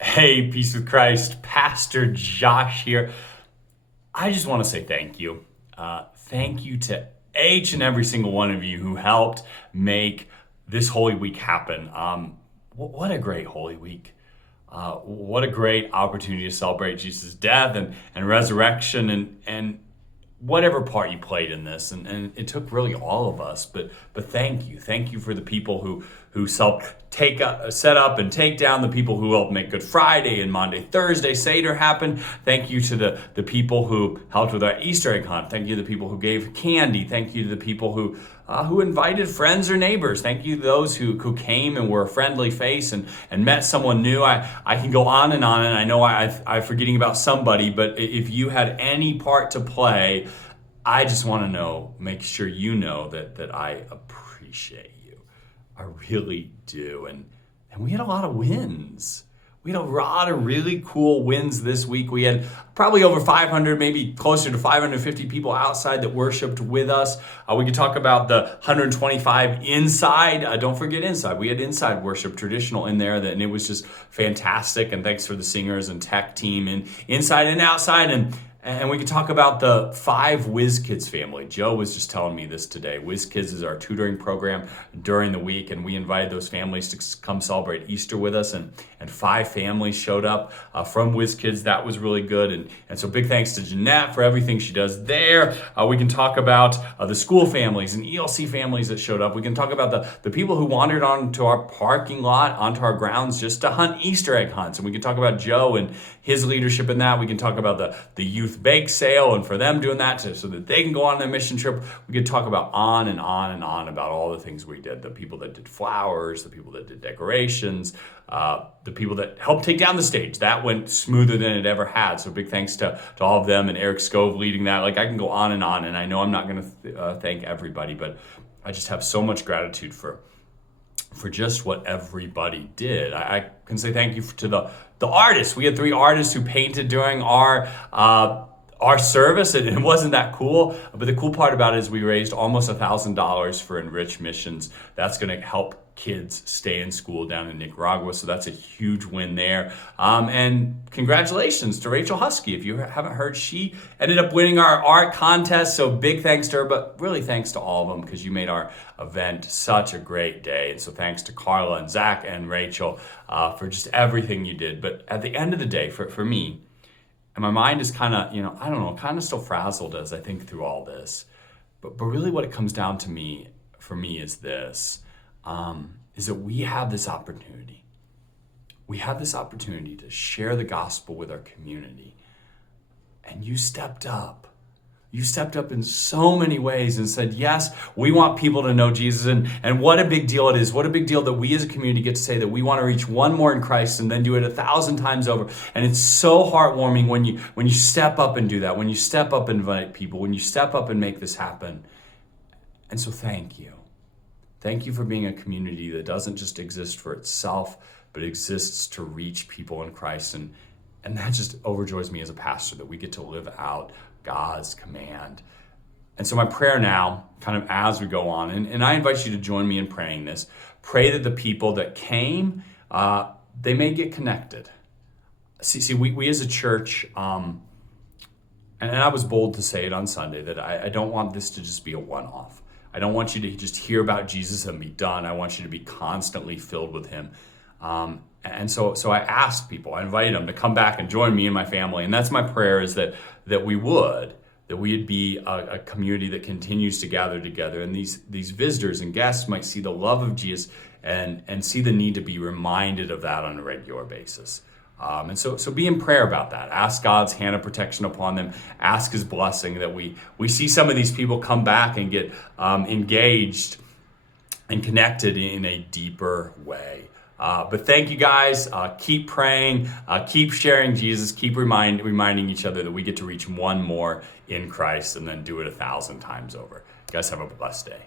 Hey, peace with Christ, Pastor Josh here. I just want to say thank you. Thank you to each and every single one of you who helped make this Holy Week happen. What a great Holy Week. What a great opportunity to celebrate Jesus' death and resurrection and whatever part you played in this, and it took really all of us. But thank you for the people who helped set up and take down, the people who helped make Good Friday and Maundy, Thursday Seder happen. Thank you to the people who helped with our Easter egg hunt. Thank you to the people who gave candy. Thank you to the people who invited friends or neighbors. Thank you to those who came and were a friendly face and met someone new. I can go on, and I know I'm forgetting about somebody, but if you had any part to play, I just want to make sure you know that I appreciate you. I really do. And we had a lot of wins. We had a lot of really cool wins this week. We had probably over 500, maybe closer to 550 people outside that worshiped with us. We could talk about the 125 inside. Don't forget inside. We had inside worship, traditional in there, and it was just fantastic. And thanks for the singers and tech team and inside and outside. And we could talk about the 5 WizKids family. Joe was just telling me this today. WizKids is our tutoring program during the week, and we invited those families to come celebrate Easter with us, and 5 families showed up from WizKids. That was really good, and so big thanks to Jeanette for everything she does there. We can talk about the school families and ELC families that showed up. We can talk about the people who wandered onto our parking lot, onto our grounds just to hunt Easter egg hunts, and we can talk about Joe and his leadership in that. We can talk about the youth bake sale and for them doing that so that they can go on their mission trip. We could talk about on and on and on about all the things we did. The people that did flowers, the people that did decorations, the people that helped take down the stage. That went smoother than it ever had. So big thanks to all of them, and Eric Scove leading that. Like, I can go on, and I know I'm not going to thank everybody, but I just have so much gratitude for just what everybody did. I can say thank you to the artists. We had 3 artists who painted during our service, and it wasn't that cool. But the cool part about it is we raised almost $1,000 for Enrich Missions. That's going to help kids stay in school down in Nicaragua. So that's a huge win there. And congratulations to Rachel Husky. If you haven't heard, she ended up winning our art contest. So big thanks to her, but really thanks to all of them, because you made our event such a great day. And so thanks to Carla and Zach and Rachel for just everything you did. But at the end of the day, for me, and my mind is kind of, kind of still frazzled as I think through all this. But really what it comes down to for me is this, is that we have this opportunity. We have this opportunity to share the gospel with our community. And you stepped up. You stepped up in so many ways and said, yes, we want people to know Jesus. And what a big deal it is. What a big deal that we as a community get to say that we want to reach one more in Christ and then do it 1,000 times over. And it's so heartwarming when you step up and do that, when you step up and invite people, when you step up and make this happen. And so thank you. Thank you for being a community that doesn't just exist for itself, but exists to reach people in Christ. And that just overjoys me as a pastor, that we get to live out God's command. And so my prayer now, kind of as we go on, and I invite you to join me in praying this, pray that the people that came, they may get connected. See, we as a church, and I was bold to say it on Sunday, that I don't want this to just be a one-off. I don't want you to just hear about Jesus and be done. I want you to be constantly filled with him. And so I asked people, I invited them to come back and join me and my family. And that's my prayer, is that we'd be a community that continues to gather together. And these visitors and guests might see the love of Jesus and see the need to be reminded of that on a regular basis. And so be in prayer about that. Ask God's hand of protection upon them. Ask his blessing, that we see some of these people come back and get engaged and connected in a deeper way. But thank you guys. Keep praying, keep sharing Jesus, keep reminding each other that we get to reach one more in Christ and then do it 1,000 times over. You guys have a blessed day.